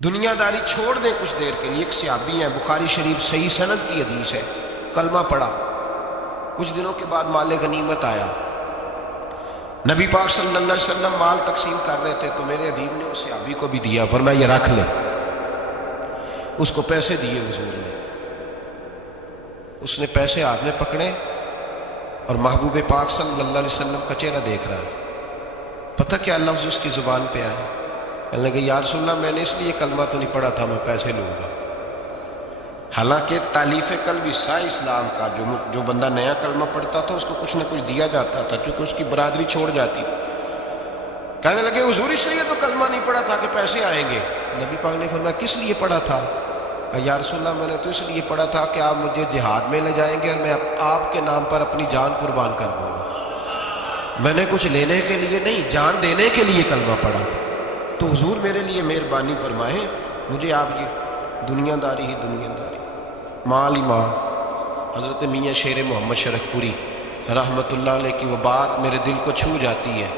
دنیا داری چھوڑ دیں کچھ دیر کے لیے. ایک صحابی ہیں، بخاری شریف صحیح سند کی حدیث ہے، کلمہ پڑھا، کچھ دنوں کے بعد مال غنیمت آیا. نبی پاک صلی اللہ علیہ وسلم مال تقسیم کر رہے تھے تو میرے حبیب نے اس صحابی کو بھی دیا، فرمایا یہ رکھ لے. اس کو پیسے دیے حضور نے. اس نے پیسے ہاتھ میں پکڑے اور محبوب پاک صلی اللہ علیہ وسلم کا چہرہ دیکھ رہا ہے. پتہ کیا لفظ اس کی زبان پہ آیا؟ کہنے لگے یا رسول اللہ میں نے اس لیے کلمہ تو نہیں پڑھا تھا میں پیسے لوں گا. حالانکہ تالیف قلب حصہ اسلام کا، جو بندہ نیا کلمہ پڑھتا تھا اس کو کچھ نہ کچھ دیا جاتا تھا چونکہ اس کی برادری چھوڑ جاتی. کہنے لگے حضور اس لیے تو کلمہ نہیں پڑھا تھا کہ پیسے آئیں گے. نبی پاک نے فرمایا کس لیے پڑھا تھا؟ کہا یا رسول اللہ میں نے تو اس لیے پڑھا تھا کہ آپ مجھے جہاد میں لے جائیں گے اور میں آپ کے نام پر اپنی جان قربان کر دوں گا. میں نے کچھ لینے کے لیے نہیں، جان دینے کے لیے کلمہ پڑھا. تو حضور میرے لیے مہربانی فرمائیں، مجھے آپ یہ دنیا داری ہی دنیا داری، مال ہی مال. حضرت میاں شیر محمد شرک پوری رحمۃ اللہ علیہ کی وہ بات میرے دل کو چھو جاتی ہے.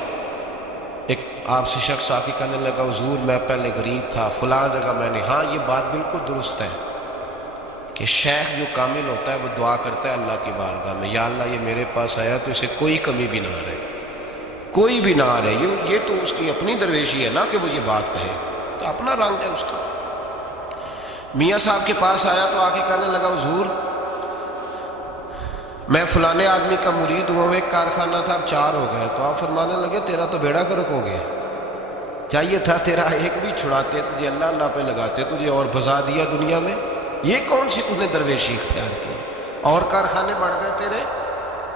ایک آپ سے شخص آ کے کہنے لگا حضور میں پہلے غریب تھا فلاں جگہ میں نے، ہاں یہ بات بالکل درست ہے کہ شیخ جو کامل ہوتا ہے وہ دعا کرتا ہے اللہ کی بارگاہ میں، یا اللہ یہ میرے پاس آیا تو اسے کوئی کمی بھی نہ رہے، کوئی بھی نہ رہے. یہ تو اس کی اپنی درویشی ہے نا کہ وہ یہ بات کہے، تو اپنا رنگ ہے اس کا. میاں صاحب کے پاس آیا تو آ کے کہنے لگا حضور میں فلانے آدمی کا مرید ہوا، ایک کارخانہ تھا اب 4 ہو گئے. تو آپ فرمانے لگے تیرا تو بیڑا گرک ہو گیا، چاہیے تھا تیرا ایک بھی چھڑاتے، تجھے اللہ اللہ پہ لگاتے، تجھے اور بھسا دیا دنیا میں. یہ کون سی تُو نے درویشی اختیار کی؟ اور کارخانے بڑھ گئے تیرے.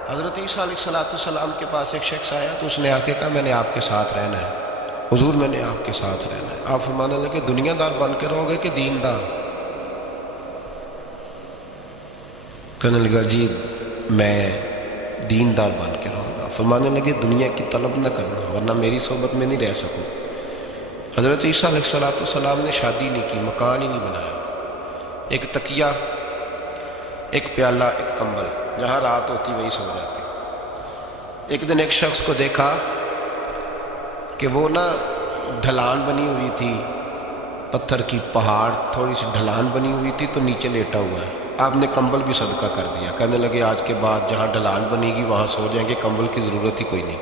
حضرت عیسیٰ علیہ السلام کے پاس ایک شخص آیا تو اس نے آ کے کہا میں نے آپ کے ساتھ رہنا ہے حضور، میں نے آپ کے ساتھ رہنا ہے. آپ فرمانے لگے دنیا دار بن کے رہو گے کہ دیندار؟ کہنے لگا جی میں دیندار بن کے رہوں گا. فرمانے لگے دنیا کی طلب نہ کرنا ورنہ میری صحبت میں نہیں رہ سکوں. حضرت عیسیٰ علیہ السلام نے شادی نہیں کی، مکان ہی نہیں بنایا، ایک تکیہ، ایک پیالہ، ایک کمبل، جہاں رات ہوتی وہیں سو جاتے. ایک دن ایک شخص کو دیکھا کہ وہ نا ڈھلان بنی ہوئی تھی، پتھر کی پہاڑ تھوڑی سی ڈھلان بنی ہوئی تھی تو نیچے لیٹا ہوا ہے. آپ نے کمبل بھی صدقہ کر دیا. کہنے لگے آج کے بعد جہاں ڈھلان بنے گی وہاں سو جائیں گے، کمبل کی ضرورت ہی کوئی نہیں.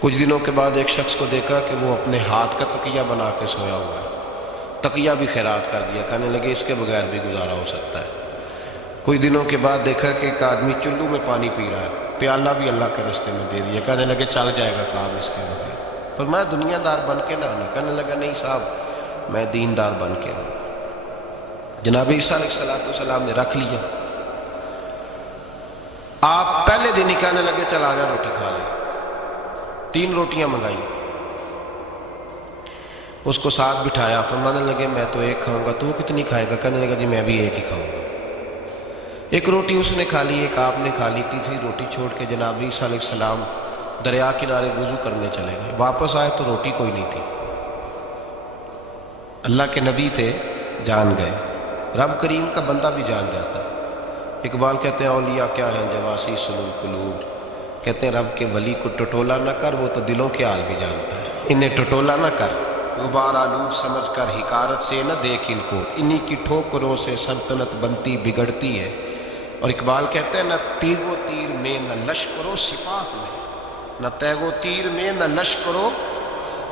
کچھ دنوں کے بعد ایک شخص کو دیکھا کہ وہ اپنے ہاتھ کا تکیہ بنا کے سویا ہوا ہے، تکیہ بھی خیرات کر دیا. کہنے لگے اس کے بغیر بھی گزارا ہو سکتا ہے. کچھ دنوں کے بعد دیکھا کہ ایک آدمی چلو میں پانی پی رہا ہے، پیالہ بھی اللہ کے راستے میں دے دیا. کہنے لگے چل جائے گا کام اس کے بغیر. پر میں دنیا دار بن کے نہ آنا. کہنے لگا نہیں صاحب میں دیندار بن کے آؤں. جناب عیسیٰ علیہ السلام نے رکھ لیا. آپ پہلے دن ہی کہنے لگے چل آ جا روٹی کھا لے. 3 روٹیاں منگائی، اس کو ساتھ بٹھایا. فرمانے لگے میں تو ایک کھاؤں گا، تو کتنی کھائے گا؟ کہنے لگا جی میں بھی ایک ہی کھاؤں گا. ایک روٹی اس نے کھا لی، ایک آپ نے کھا لی. تیسری روٹی چھوڑ کے جناب عیسیٰ علیہ السلام دریا کنارے وضو کرنے چلے گئے. واپس آئے تو روٹی کوئی نہیں تھی. اللہ کے نبی تھے، جان گئے. رب کریم کا بندہ بھی جان جاتا ہے. اقبال کہتے ہیں اولیاء کیا ہیں جواسی سلوک قلوب، کہتے ہیں رب کے ولی کو ٹٹولا نہ کر، وہ تو دلوں کے حال بھی جانتا ہے. انہیں ٹٹولا نہ کر، غبار آلود سمجھ کر حکارت سے نہ دیکھ ان کو، انہی کی ٹھوکروں سے سلطنت بنتی بگڑتی ہے. اور اقبال کہتے ہیں نہ تیغ و تیر میں نہ لشکر و سپاہ میں، نہ تیغ و تیر میں نہ لشکر و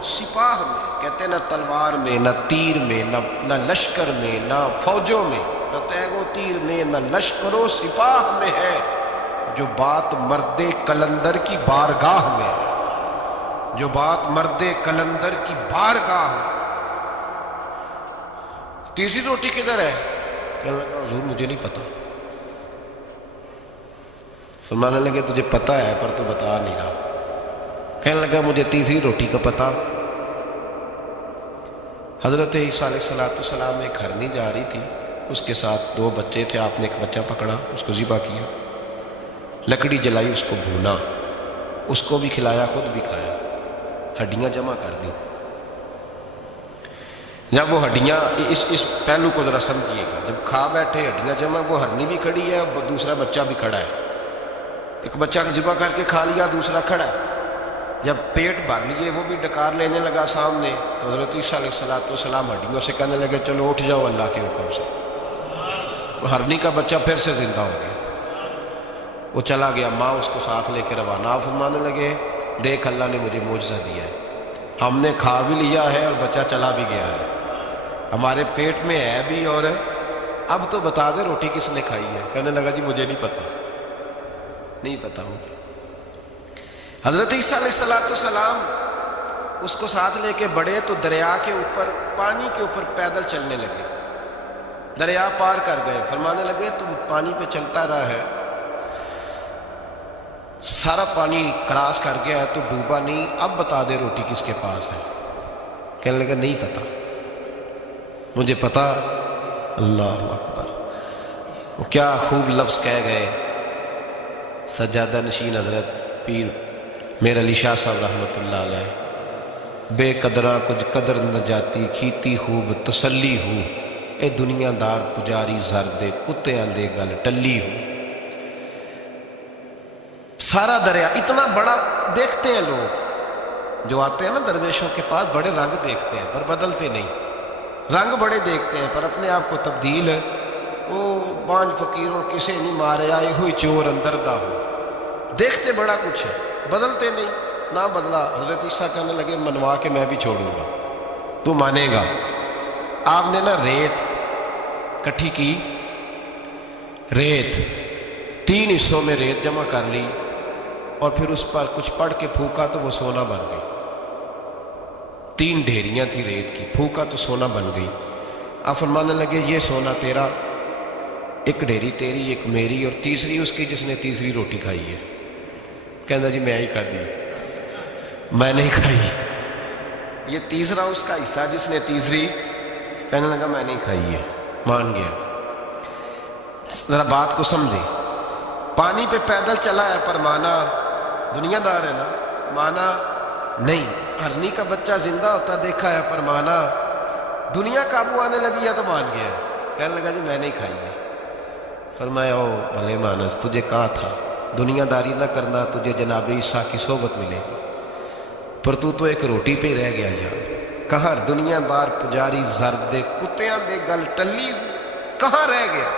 سپاہ میں. کہتے ہیں نہ تلوار میں نہ تیر میں نہ لشکر میں نہ فوجوں میں، نہ تیغ و تیر میں نہ لشکر و سپاہ میں ہے جو بات مرد کلندر کی بارگاہ میں ہے، جو بات مرد کلندر کی بارگاہ میں. تیسری روٹی کدھر ہے؟ کہنے لگا حضور مجھے نہیں پتا. فرمانے لگے تجھے پتہ ہے پر تو بتا نہیں رہا. کہنے لگا مجھے تیسری روٹی کا پتہ. حضرت عیسیٰ علیہ السلام ایک ہرنی جا رہی تھی، اس کے ساتھ 2 بچے تھے. آپ نے ایک بچہ پکڑا، اس کو ذبح کیا، لکڑی جلائی، اس کو بھونا، اس کو بھی کھلایا، خود بھی کھایا، ہڈیاں جمع کر دیں. جب وہ ہڈیاں اس پہلو کو ذرا سمجھیے گا، جب کھا بیٹھے ہڈیاں جمع، وہ ہرنی بھی کھڑی ہے، دوسرا بچہ بھی کھڑا ہے. ایک بچہ ذبح کر کے کھا لیا، دوسرا کھڑا ہے. جب پیٹ بھر لیے وہ بھی ڈکار لینے لگا سامنے، تو حضرت عیسیٰ علیہ السلام ہڈیوں سے کہنے لگے چلو اٹھ جاؤ اللہ کے حکم سے۔ ہرنی کا بچہ پھر سے زندہ ہو گیا، وہ چلا گیا، ماں اس کو ساتھ لے کے روانہ فرمانے لگے دیکھ اللہ نے مجھے معجزہ دیا ہے، ہم نے کھا بھی لیا ہے اور بچہ چلا بھی گیا ہے، ہمارے پیٹ میں ہے بھی، اور اب تو بتا دے روٹی کس نے کھائی ہے۔ کہنے لگا جی مجھے نہیں پتا، نہیں پتا مجھے۔ حضرت عیسیٰ علیہ السلام اس کو ساتھ لے کے بڑھے تو دریا کے اوپر، پانی کے اوپر پیدل چلنے لگے، دریا پار کر گئے۔ فرمانے لگے تم پانی پہ چلتا رہا ہے، سارا پانی کراس کر گیا ہے تو ڈوبا نہیں، اب بتا دے روٹی کس کے پاس ہے۔ کہنے لگا نہیں پتا، مجھے پتا۔ اللہ اکبر، وہ کیا خوب لفظ کہہ گئے سجادہ نشین حضرت پیر میر علی شاہ صاحب رحمۃ اللہ علیہ، بے قدراں کچھ قدر نہ جاتی، کھیتی خوب تسلی ہو، اے دنیا دار پجاری زر دے، کتیاں دے گل ٹلی ہو۔ سارا دریا اتنا بڑا دیکھتے ہیں لوگ جو آتے ہیں نا درویشوں کے پاس، بڑے رنگ دیکھتے ہیں پر بدلتے نہیں، رنگ بڑے دیکھتے ہیں پر اپنے آپ کو تبدیل ہے۔ وہ پانچ فقیروں کسے نہیں مارے آئے ہوئی چور اندر دا ہو، دیکھتے بڑا کچھ ہے بدلتے نہیں، نہ بدلا۔ حضرت عیسیٰ کہنے لگے منوا کے میں بھی چھوڑوں گا، تو مانے گا۔ آپ نے نا ریت کٹھی کی، ریت 3 حصوں میں ریت جمع کر لی اور پھر اس پر کچھ پڑھ کے پھونکا تو وہ سونا بن گئی۔ 3 ڈھیریاں تھی ریت کی، پھونکا تو سونا بن گئی۔ آپ فرمانے لگے یہ سونا تیرا، ایک ڈھیری تیری، ایک میری، اور تیسری اس کی جس نے تیسری روٹی کھائی ہے۔ کہنا جی میں ہی کھا دی، میں نہیں کھائی۔ یہ تیسرا اس کا حصہ جس نے تیسری، کہنے لگا میں نہیں کھائی ہے، مان گیا۔ ذرا بات کو سمجھے، پانی پہ پیدل چلا ہے پر مانا، دنیا دار ہے نا، مانا نہیں۔ ہرنی کا بچہ زندہ ہوتا دیکھا ہے پر مانا، دنیا قابو آنے لگی ہے تو مان گیا۔ کہنے لگا جی میں نہیں کھائی ہے۔ فرمایا او بھلے مانس، تجھے کہا تھا دنیا داری نہ کرنا، تجھے جناب عیسیٰ کی صحبت ملے گی، پر تو ایک روٹی پہ رہ گیا یار۔ کہاں دنیا دار پجاری زرد دے، کتیاں دے گل ٹلی، کہاں رہ گیا؟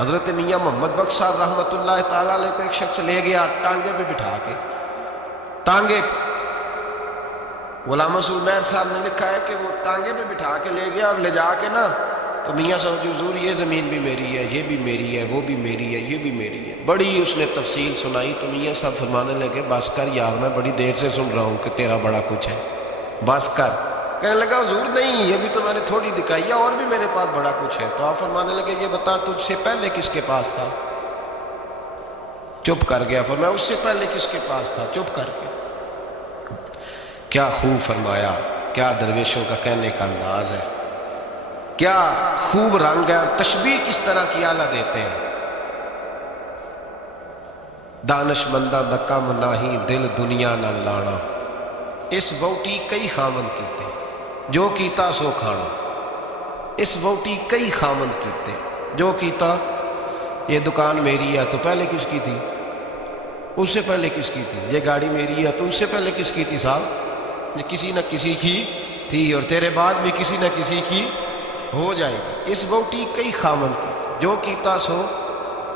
حضرت میاں محمد بخش صاحب رحمۃ اللہ تعالیٰ علیہ کو ایک شخص لے گیا ٹانگے پہ بٹھا کے، ٹانگے پہ۔ غلام رسول مہر صاحب نے لکھا ہے کہ وہ ٹانگے پہ بٹھا کے لے گیا اور لے جا کے نا تو میاں صاحب جی حضور یہ زمین بھی میری ہے، یہ بھی میری ہے، وہ بھی میری ہے، یہ بھی میری ہے، بڑی اس نے تفصیل سنائی۔ تو میاں صاحب فرمانے لگے بس کر یار، میں بڑی دیر سے سن رہا ہوں کہ تیرا بڑا کچھ ہے، بس کر۔ کہنے لگا حضور نہیں، یہ بھی تو میں نے تھوڑی دکھائی ہے، اور بھی میرے پاس بڑا کچھ ہے۔ تو آپ فرمانے لگے یہ بتا تجھ سے پہلے کس کے پاس تھا؟ چپ کر گیا۔ فرمایا اس سے پہلے کس کے پاس تھا؟ چپ کر کے۔ کیا خوب فرمایا، کیا درویشوں کا کہنے کا انداز ہے، کیا خوب رنگ ہے، اور تشبیہ کس طرح کی اعلیٰ دیتے ہیں۔ دانش مندہ دا کم ناہی، دل دنیا نہ لانا، اس بوٹی کئی خامند کیتے، جو کیتا سو کھانا۔ اس بوٹی کئی خامند کیتے، جو کیتا۔ یہ دکان میری ہے تو پہلے کس کی تھی؟ اس سے پہلے کس کی تھی؟ یہ گاڑی میری ہے تو اس سے پہلے کس کی تھی صاحب؟ یہ کسی نہ کسی کی تھی، اور تیرے بعد بھی کسی نہ کسی کی ہو جائے گی۔ اس بوٹی کئی خامند کی، جو کیتا سو۔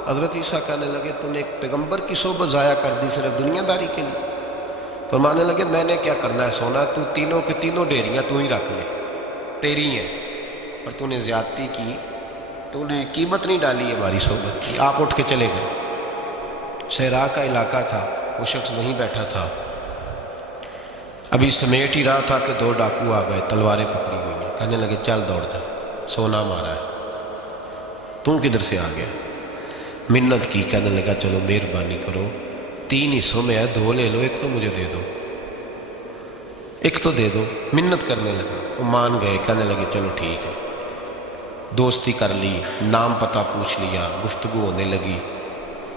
حضرت عیسیٰ کہنے لگے تو نے ایک پیغمبر کی صحبت ضائع کر دی صرف دنیا داری کے لیے۔ فرمانے لگے میں نے کیا کرنا ہے، سونا تو تینوں کے تینوں ڈیریاں تو ہی رکھ لے، تیری ہیں، پر تو نے زیادتی کی، تو نے قیمت نہیں ڈالی ہماری صحبت کی۔ آپ اٹھ کے چلے گئے۔ صحرا کا علاقہ تھا، وہ شخص وہیں بیٹھا تھا، ابھی سمیٹ ہی رہا تھا کہ 2 ڈاکو آ گئے، تلواریں پکڑی ہوئی ہیں۔ کہنے لگے چل دوڑ جا، سونا مارا ہے، تو کدھر سے آ گیا؟ منت کی، کہنے لگا چلو مہربانی کرو، 3 حصوں میں ہے، 2 لے لو، ایک تو مجھے دے دو، ایک تو دے دو۔ منت کرنے لگا، وہ مان گئے، کہنے لگے چلو ٹھیک ہے۔ دوستی کر لی، نام پتہ پوچھ لیا، گفتگو ہونے لگی،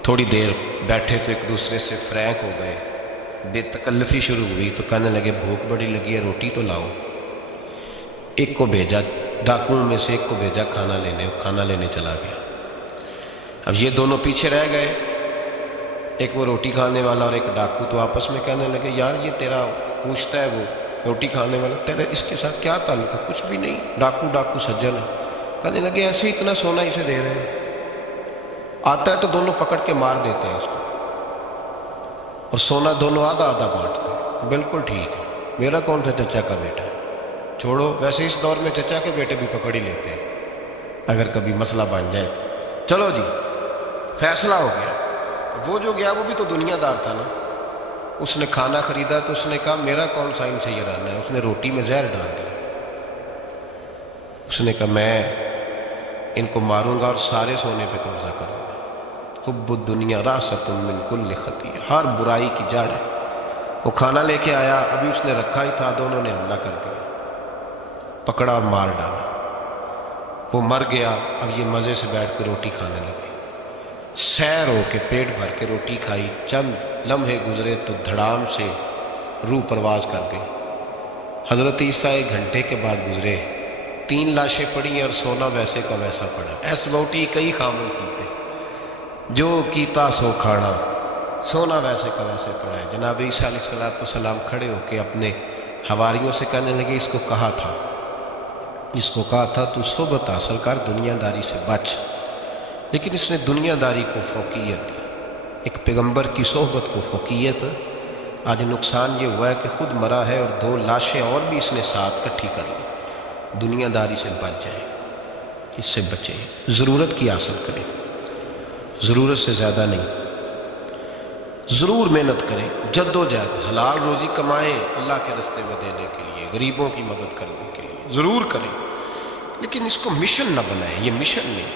تھوڑی دیر بیٹھے تو ایک دوسرے سے فرینک ہو گئے، بے تکلفی شروع ہوئی۔ تو کہنے لگے بھوک بڑی لگی ہے، روٹی تو لاؤ۔ ایک کو بھیجا، ڈاکوؤں میں سے ایک کو بھیجا کھانا لینے، کھانا لینے چلا گیا۔ اب یہ دونوں پیچھے رہ گئے، ایک وہ روٹی کھانے والا اور ایک ڈاکو، تو آپس میں کہنے لگے یار یہ تیرا پوچھتا ہے وہ روٹی کھانے والا، تیرا اس کے ساتھ کیا تعلق ہے؟ کچھ بھی نہیں، ڈاکو سجن ہے۔ کہنے لگے ایسے اتنا سونا اسے دے رہے ہیں، آتا ہے تو دونوں پکڑ کے مار دیتے ہیں اس کو، اور سونا دونوں آدھا آدھا بانٹتے ہیں۔ بالکل ٹھیک ہے، میرا کون سا چچا کا بیٹا ہے، چھوڑو، ویسے اس دور میں چچا کے بیٹے بھی پکڑ ہی لیتے ہیں اگر کبھی مسئلہ بن جائے تو۔ چلو جی، فیصلہ ہو گیا۔ وہ جو گیا وہ بھی تو دنیا دار تھا نا، اس نے کھانا خریدا تو اس نے کہا میرا کون سا ان سے یہ رہنا ہے، اس نے روٹی میں زہر ڈال دیا۔ اس نے کہا میں ان کو ماروں گا اور سارے سونے پہ قبضہ کروں گا۔ حب الدنیا راست من کل خطیہ، ہر برائی کی جڑ ہے۔ وہ کھانا لے کے آیا، ابھی اس نے رکھا ہی تھا، دونوں نے حملہ کر دیا، پکڑا اور مار ڈالا۔ وہ مر گیا، اب یہ مزے سے بیٹھ کے روٹی کھانے لگے، سیر ہو کے پیٹ بھر کے روٹی کھائی۔ چند لمحے گزرے تو دھڑام سے روح پرواز کر گئی۔ حضرت عیسیٰ 1 گھنٹے کے بعد گزرے، 3 لاشیں پڑی اور سونا ویسے کا ویسا پڑا۔ ایس بوٹی کئی خامن کیتے، جو کیتا سو کھانا، سونا ویسے کا ویسے پڑا ہے۔ جناب عیسیٰ علیہ السلام کھڑے ہو کے اپنے حواریوں سے کہنے لگے اس کو کہا تھا تو صحبت حاصل کر، دنیا داری سے بچ، لیکن اس نے دنیا داری کو فوقیت دی، ایک پیغمبر کی صحبت کو فوقیت۔ آج نقصان یہ ہوا ہے کہ خود مرا ہے اور 2 لاشیں اور بھی اس نے ساتھ کٹھی کر لی۔ دنیا داری سے بچ جائیں، اس سے بچیں، ضرورت کی حاصل کریں، ضرورت سے زیادہ نہیں۔ ضرور محنت کریں، جد و جہد، حلال روزی کمائیں اللہ کے راستے میں دینے کے لیے، غریبوں کی مدد کرنے کے لیے ضرور کریں، لیکن اس کو مشن نہ بنائیں، یہ مشن نہیں۔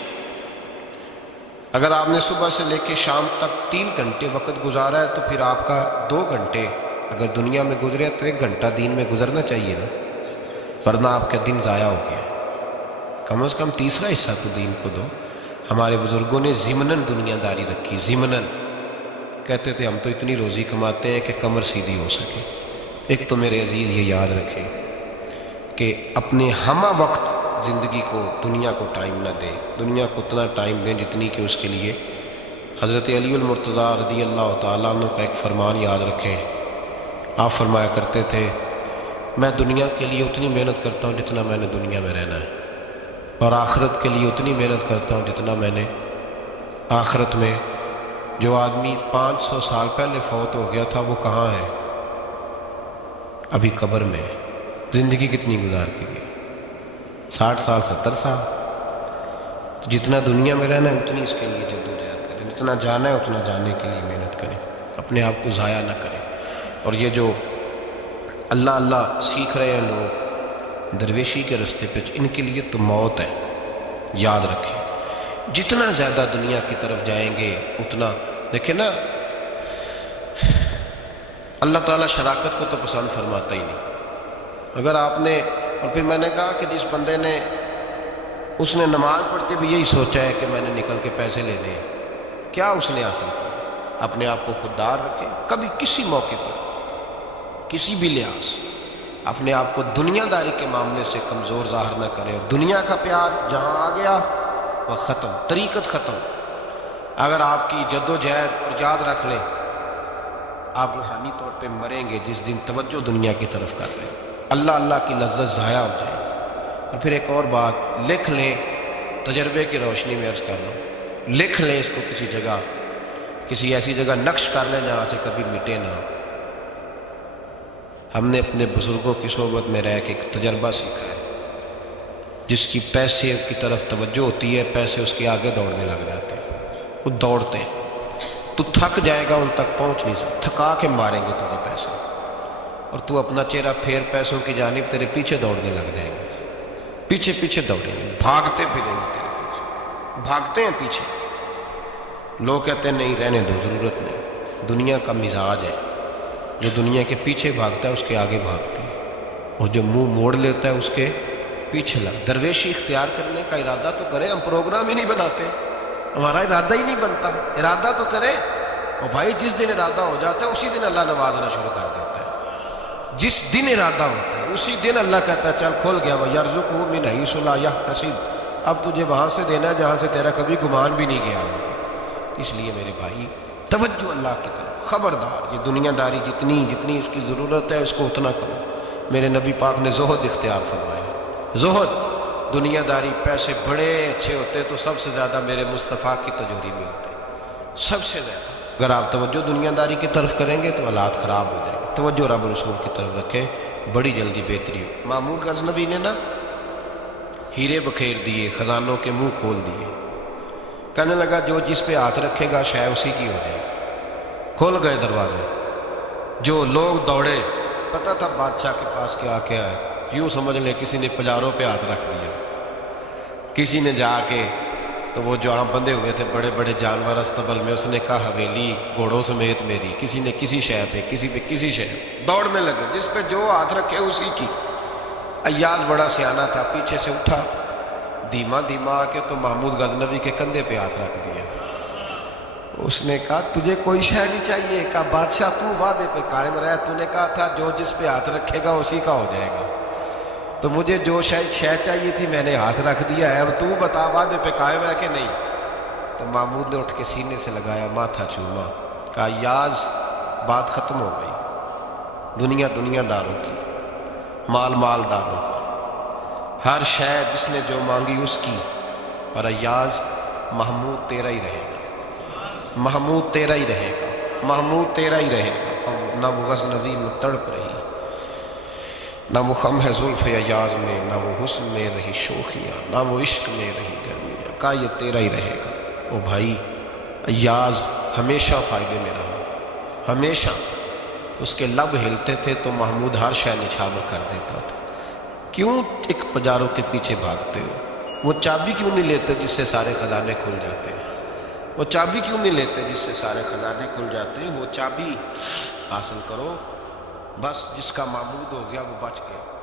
اگر آپ نے صبح سے لے کے شام تک 3 گھنٹے وقت گزارا ہے تو پھر آپ کا 2 گھنٹے اگر دنیا میں گزرے تو 1 گھنٹہ دین میں گزرنا چاہیے نا، ورنہ آپ کا دن ضائع ہو گیا۔ کم از کم تیسرا حصہ تو دین کو دو۔ ہمارے بزرگوں نے ضمناً دنیا داری رکھی، ضمناً کہتے تھے ہم تو اتنی روزی کماتے ہیں کہ کمر سیدھی ہو سکے۔ ایک تو میرے عزیز یہ یاد رکھیں کہ اپنے ہمہ وقت زندگی کو دنیا کو ٹائم نہ دیں، دنیا کو اتنا ٹائم دیں جتنی کہ اس کے لیے۔ حضرت علی المرتضیٰ رضی اللہ تعالیٰ عنہ کا ایک فرمان یاد رکھیں، آپ فرمایا کرتے تھے میں دنیا کے لیے اتنی محنت کرتا ہوں جتنا میں نے دنیا میں رہنا ہے، اور آخرت کے لیے اتنی محنت کرتا ہوں جتنا میں نے آخرت میں۔ جو آدمی 500 سال پہلے فوت ہو گیا تھا وہ کہاں ہے؟ ابھی قبر میں۔ زندگی کتنی گزار کے گئی؟ 60 سال 70 سال۔ تو جتنا دنیا میں رہنا ہے اتنی اس کے لیے جدوجہد کریں، جتنا جانا ہے اتنا جانے کے لیے محنت کریں، اپنے آپ کو ضائع نہ کریں۔ اور یہ جو اللہ اللہ سیکھ رہے ہیں لوگ درویشی کے راستے پہ، ان کے لیے تو موت ہے، یاد رکھیں۔ جتنا زیادہ دنیا کی طرف جائیں گے اتنا، دیکھیں نا، اللہ تعالیٰ شراکت کو تو پسند فرماتا ہی نہیں۔ اگر آپ نے، اور پھر میں نے کہا کہ جس بندے نے، اس نے نماز پڑھتے بھی یہی سوچا ہے کہ میں نے نکل کے پیسے لینے ہیں، کیا اس نے حاصل کیا؟ اپنے آپ کو خوددار رکھیں، کبھی کسی موقع پر کسی بھی لحاظ سے اپنے آپ کو دنیا داری کے معاملے سے کمزور ظاہر نہ کریں، اور دنیا کا پیار جہاں آ گیا وہ ختم، طریقت ختم۔ اگر آپ کی جد و جہد، اور یاد رکھ لیں آپ روحانی طور پہ مریں گے جس دن توجہ دنیا کی طرف کر لیں، اللہ اللہ کی لذت ضائع ہو جائے۔ اور پھر ایک اور بات لکھ لیں، تجربے کی روشنی میں عرض کر رہا ہوں، لکھ لیں اس کو کسی جگہ، کسی ایسی جگہ نقش کر لیں جہاں سے کبھی مٹے نہ۔ ہم نے اپنے بزرگوں کی صحبت میں رہ کے ایک تجربہ سیکھا ہے، جس کی پیسے کی طرف توجہ ہوتی ہے پیسے اس کے آگے دوڑنے لگ جاتے ہیں، وہ دوڑتے ہیں، تو تھک جائے گا، ان تک پہنچ نہیں سکتا، تھکا کے ماریں گے تمہیں پیسے، اور تو اپنا چہرہ پھیر پیسوں کی جانب تیرے پیچھے دوڑنے لگ جائیں گے، پیچھے پیچھے دوڑیں گے، بھاگتے پھریں گے تیرے پیچھے، بھاگتے ہیں پیچھے۔ لوگ کہتے ہیں نہیں رہنے دو، ضرورت نہیں۔ دنیا کا مزاج ہے، جو دنیا کے پیچھے بھاگتا ہے اس کے آگے بھاگتی ہے، اور جو منہ موڑ لیتا ہے اس کے پیچھے لگ۔ درویشی اختیار کرنے کا ارادہ تو کریں، ہم پروگرام ہی نہیں بناتے، ہمارا ارادہ ہی نہیں بنتا، ارادہ تو کریں۔ اور بھائی جس دن ارادہ ہو جاتا ہے اسی دن اللہ نوازنا شروع کر دیتا ہے، جس دن ارادہ ہوتا ہے اسی دن اللہ کہتا ہے چل کھول گیا، وَيَرْزُقْهُ مِنْ حَيْثُ لَا يَحْتَسِبُ، اب تجھے وہاں سے دینا جہاں سے تیرا کبھی گمان بھی نہیں گیا ہوگا۔ اس لیے میرے بھائی توجہ اللہ کی طرف، خبردار یہ دنیا داری جتنی اس کی ضرورت ہے اس کو اتنا کرو۔ میرے نبی پاک نے زہد اختیار فرمایا، زہد، دنیا داری، پیسے بڑے اچھے ہوتے تو سب سے زیادہ میرے مصطفیٰ کی تجوری میں ہوتے، سب سے زیادہ۔ اگر آپ توجہ دنیا داری کی طرف کریں گے تو حالات خراب ہو جائیں گے، توجہ رب رسول کی طرف رکھیں، بڑی جلدی بہتری ہو۔ محمود غزنوی نے نا ہیرے بکھیر دیے، خزانوں کے منہ کھول دیے، کہنے لگا جو جس پہ ہاتھ رکھے گا شاید اسی کی ہو جائے گی۔ کھول گئے دروازے، جو لوگ دوڑے، پتہ تھا بادشاہ کے پاس کیا کیا ہے، یوں سمجھ لیں کسی نے پجاروں پہ ہاتھ رکھ دیا، کسی نے جا کے تو وہ جو عام بندے ہوئے تھے بڑے بڑے جانور استبل میں، اس نے کہا حویلی گھوڑوں سمیت میری، کسی نے کسی شے پہ، کسی پہ کسی شے، دوڑنے لگے، جس پہ جو ہاتھ رکھے اسی کی۔ ایاز بڑا سیانہ تھا، پیچھے سے اٹھا، دھیما دھیما آ کے تو محمود غزنوی کے کندھے پہ ہاتھ رکھ دیا۔ اس نے کہا تجھے کوئی شے نہیں چاہیے؟ کہا بادشاہ تو وعدے پہ قائم رہ، تو نے کہا تھا جو جس پہ ہاتھ رکھے گا اسی کا ہو جائے گا، تو مجھے جو شے چاہیے تھی میں نے ہاتھ رکھ دیا ہے، اب تو بتا وعدے پہ قائم ہے کہ نہیں؟ تو محمود نے اٹھ کے سینے سے لگایا، ماتھا چوما، کہا یاز بات ختم ہو گئی، دنیا داروں کی، مال داروں کا، ہر شے جس نے جو مانگی اس کی، پر ایاز محمود تیرا ہی رہے گا، محمود تیرا ہی رہے گا، محمود تیرا ہی رہے گا۔ نہ وہ غزنوی میں تڑپ رہی، نہ وہ خم ہے زلف ایاز میں، نہ وہ حسن میں رہی شوخیاں، نہ وہ عشق میں رہی گرمیاں، کہا یہ تیرا ہی رہے گا۔ او بھائی، ایاز ہمیشہ فائدے میں رہا، ہمیشہ اس کے لب ہلتے تھے تو محمود ہر شے نچھاور کر دیتا تھا۔ کیوں ایک پجاروں کے پیچھے بھاگتے ہو؟ وہ چابی کیوں نہیں لیتے جس سے سارے خزانے کھل جاتے ہیں؟ وہ چابی کیوں نہیں لیتے جس سے سارے خزانے کھل جاتے ہیں؟ وہ چابی حاصل کرو، بس جس کا معمود ہو گیا وہ بچ گیا۔